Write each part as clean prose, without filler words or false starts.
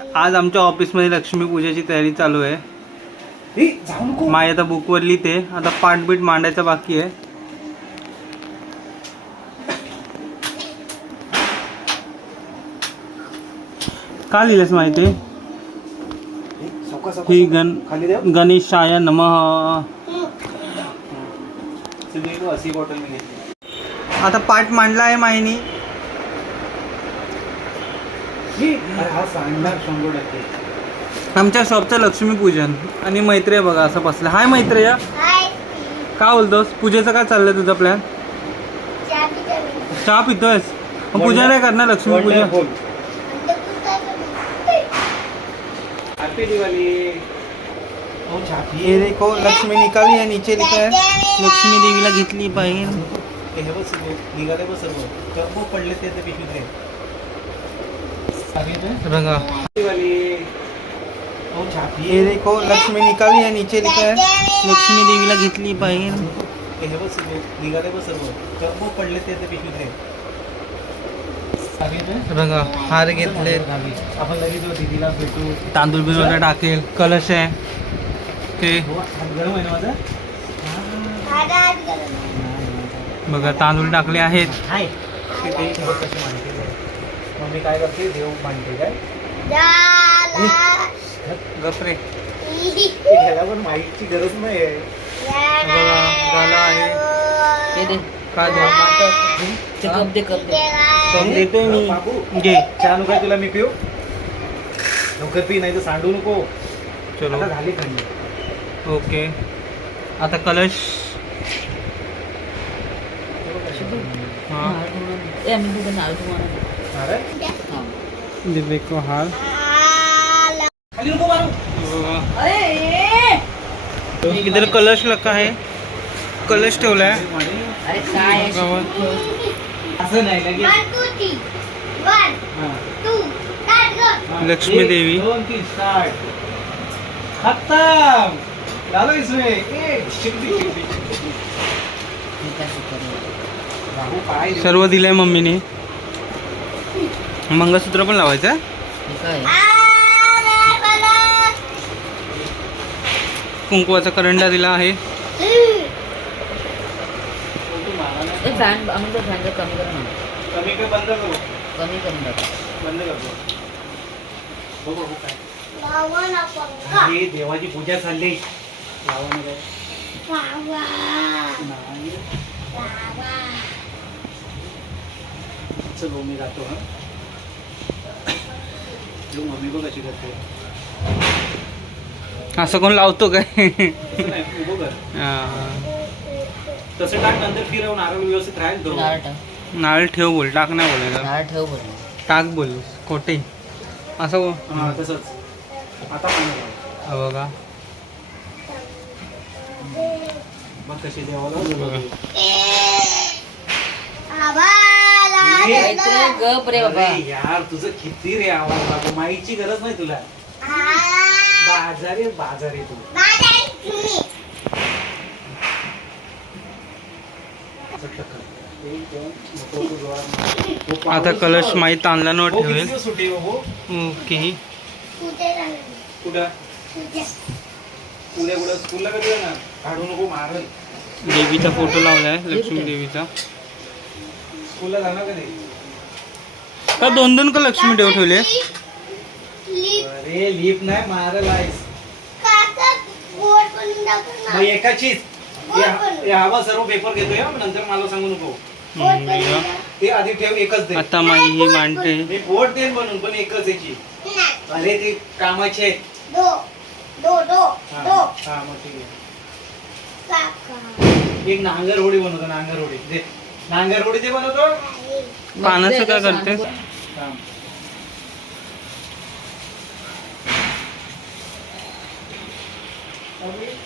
आज आमच्या ऑफिसमध्ये लक्ष्मीपूजेची तयारी चालू आहे. माय आता बुकवर लिहिते. आता पाठबीट मांडायचं बाकी आहे. का लिहिलंस माहिती? ही गणेशाय नमः. आता पाठ मांडला आहे मायनी. आमच्या शॉपचं लक्ष्मीपूजन आणि मैत्रेय बघा असं बसलं. हाय मैत्रेय, का बोलतोस? पूजेचं काय चाललंय तुझा प्लॅन? चहा पितोयस? पूजा नाही करणार लक्ष्मीपूजा? ये देखो लक्ष्मी निकाली है. नीचे लिखा है लक्ष्मी देवीला घेतली बाहेर. पडले ते बघा. ये देखो लक्ष्मी निकाली है. नीचे लिखा है लक्ष्मी देवीला घेतली बाहेर. पडले ते बघा. हार घेतले. आपण लगेच दीदीला भेटू. तांदूळ बिंदूला टाकेल. कलश आहे ते बघा. तांदूळ टाकले आहेत. मम्मी काय करते? देव मांडते काय? गपरे. ह्याला पण माईकची गरज नाही आहे. झाला आहे. काय देतोय मी. घे चहा. नको तुला मी पिऊ? लवकर पी, नाही तर सांडू नको. चलो झाली थंडी. ओके. आता कलश. देखो हार. इधर कलश रखा है. कलश ठेवलाय. लक्ष्मी देवी. सर्व दिलंय मम्मीने. मंगळसूत्र पण लावायचं. कुंकवाचा करंडा दिला आहे. देवाची पूजा चालली. चलो मी जातो. मम्मी बघ कशी करते. असं कोण लावतो काय? तसं टाक. नंतर फिरवून नारळ व्यवस्थित राहील. नारळ ठेव बोल. टाक नाही बोलायला. नारळ ठेव बोल. टाक बोल. खोटे असं. तसंच. आता बघा. बघ कशी देवाला. गप रे बाबा. यार तुझं किती रे आवाज लागतो. माईची गरज नाही तुला. बाजारी तू. आता कलश माई तांदळांवर ठेवेल. ओके. देवीचा फोटो लावलाय. लक्ष्मी देवीचा. स्कूलला जाणार का नाही? का दोन का लक्ष्मी देव ठेवले? अरे लिप नाही मारल आहेस. एकाचीच. हवा सर्व पेपर घेतोय. नंतर मला सांगू नको. ते आधी ठेव. एकच दे. आता माई ही मांडते. मी बोट देईन बनवून, पण एकच याची. अरे ते कामाचे आहेत. मग ठीक आहे. एक नांगर होडी बनवतो. नांगर होडी दे. नांगर होडी ते बनवतो. पानाचं काय करते?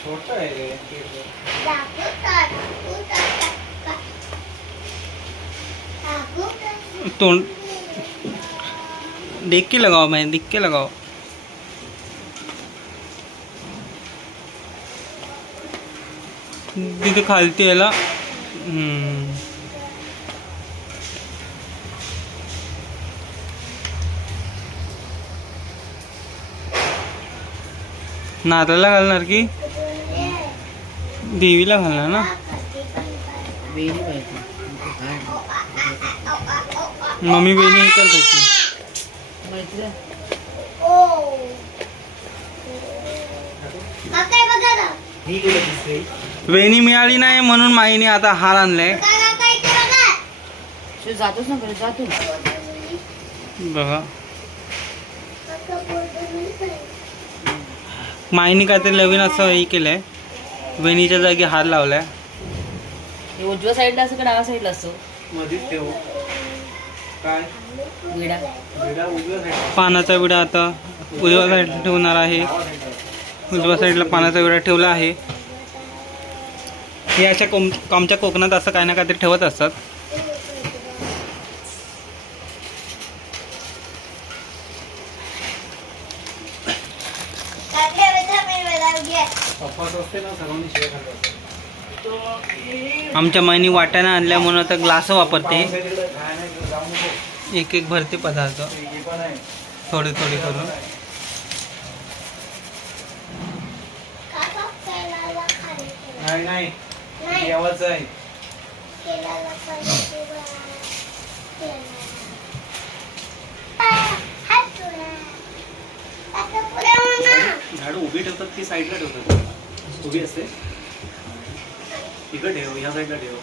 छोटा आहे. तोंड देख के लगाओ. मैं देख के लगाओ. तिथे खालती याला. नारळाला घालणार की देवीला घालणार ना. मम्मी वेणी हे करत होती. वेणी मिळाली नाही म्हणून माईने आता हार आणलाय. जातोच ना परत जातो बघा माईने काहीतरी नवीन असं हे केलंय. वेणीच्या जागी हार लावलाय. हे उजव्या साईडला असं का डाव्या साईडला असतो मध्येच ठेव. काय विडा विडा उजव्या साईडला. पानाचा विडा आता उजव्या साईडला ठेवणार आहे. उजव्या साईडला पानाचा विडा ठेवला आहे. हे अशा आमच्या कोकणात असं काही ना काहीतरी ठेवत असतात. पप्पाच असते ना सर्वांनी शिवाय खाल्लं. आमच्या माईने वाट्यानं आणल्या म्हणून आता ग्लास वापरते. जाऊ नको. एक एक भरते पदार्थ हे पण आहे. थोडे थोडे करून. नाही नाही देवाचं आहे. झाड उभी ठेवतात की साईडला ठेवतात. उभी असते इकडे ठेव. ह्या साईडला ठेव.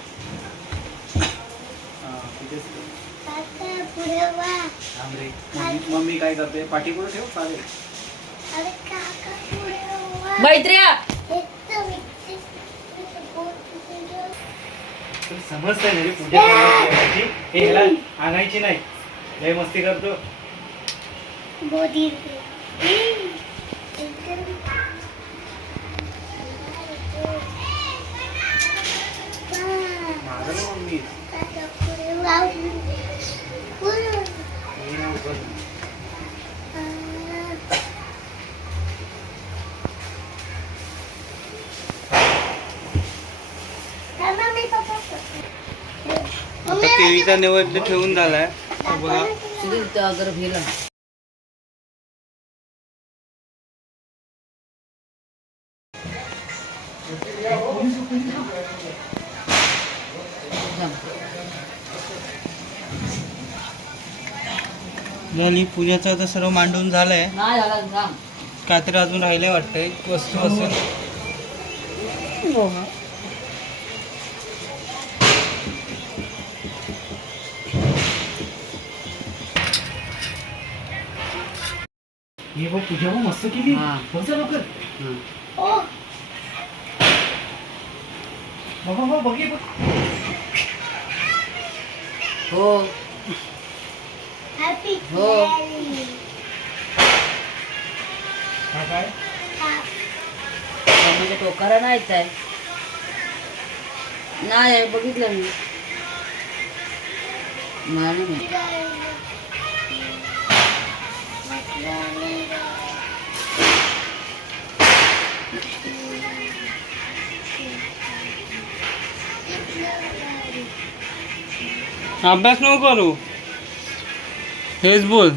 हा तिथेच थांब रे. मम्मी काय करते पाठीपुढे ठेव. चालेल. मैत्र्या समजतंय ना रे पूजा करायची. हे ह्याला आणायची नाही. लय मस्ती करतो. माझं ना मम्मी आता केळीचा नैवेद्य ठेवून झालाय. बघा अगर भेला झाली पूजाचं आता सर्व मांडून झालंय. नाही झाला थांब. काहीतरी अजून राहिलंय वाटतंय. वस्तू असेल. हे बघ पूजा बघ मस्त केली. हा. बघ जा लवकर. बघ बघ बघ. हो हो हा काय म्हणजे टोकारा नाहीच आहे. नाही बघितलं मी. नाही माहित. अभ्यास नको करू. हेच बोल.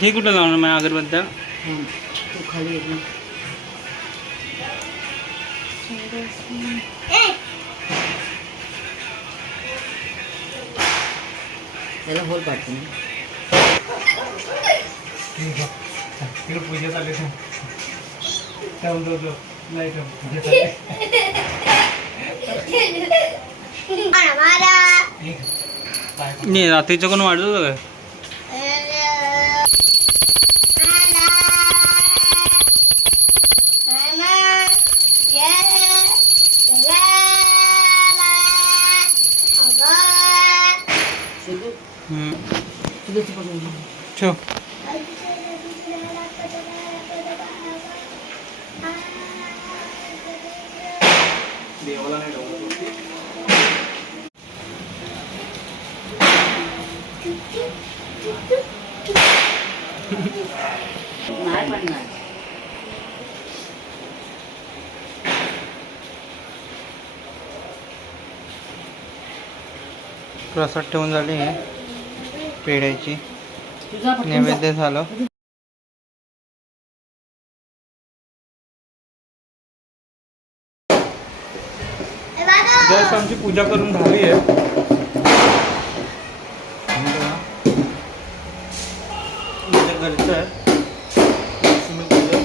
हे कुठं लावणार माझ्या अगरबत्त्या. तू खाली येत ना. त्याला होल पाडते ना. पूजा चालू ठेव. नाही ठेव. पूजा चालू. नाही रात्रीचं कोण वाढत होतं काय. ठेव. देवाला नाही ठेवलं. नाही म्हणणार. प्रसाद ठेवून झाली आहे पेढ्याची. तुझा पटकन जा. नैवेद्य झालं. जस्ट आमची पूजा करून झाली आहे. माझ्या घरचं आहे लक्ष्मी पूजा.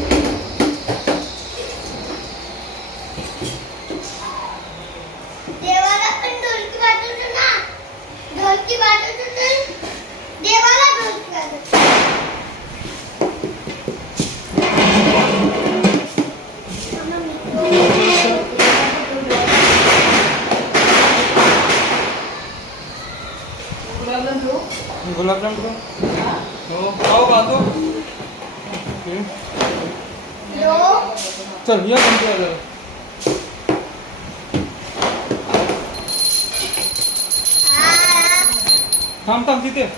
देवाला पण ढोलकी वाजवतो ना. ढोलकी वाजवतो तर देवाला ढोलकी वाजवतो. गुलाबजाम करू. हो पाव पाहतो. लो चल या तुमच्या थांब थांब तिथे.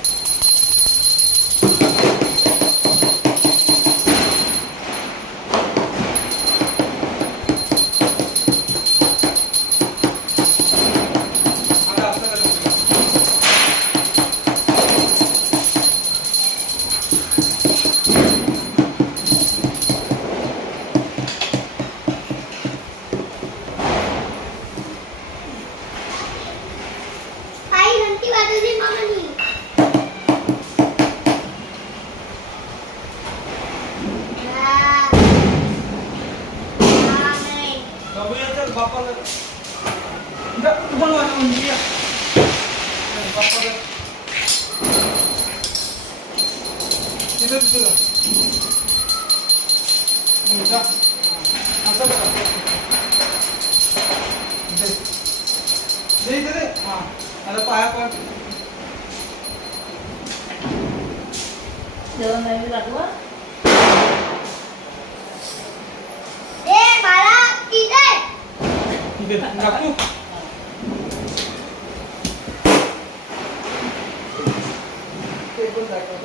आई घंटी वाजवली मामानी. बापाला तू पण वाजव म्हणजे या. बापाला तिथे तुझं जा. असं बघा दे इथे दे. हां आता पाया पण जेवण नैवेद्य दाखवा. ए बाळा किती तिथे दाखवू. ते पण दाखव.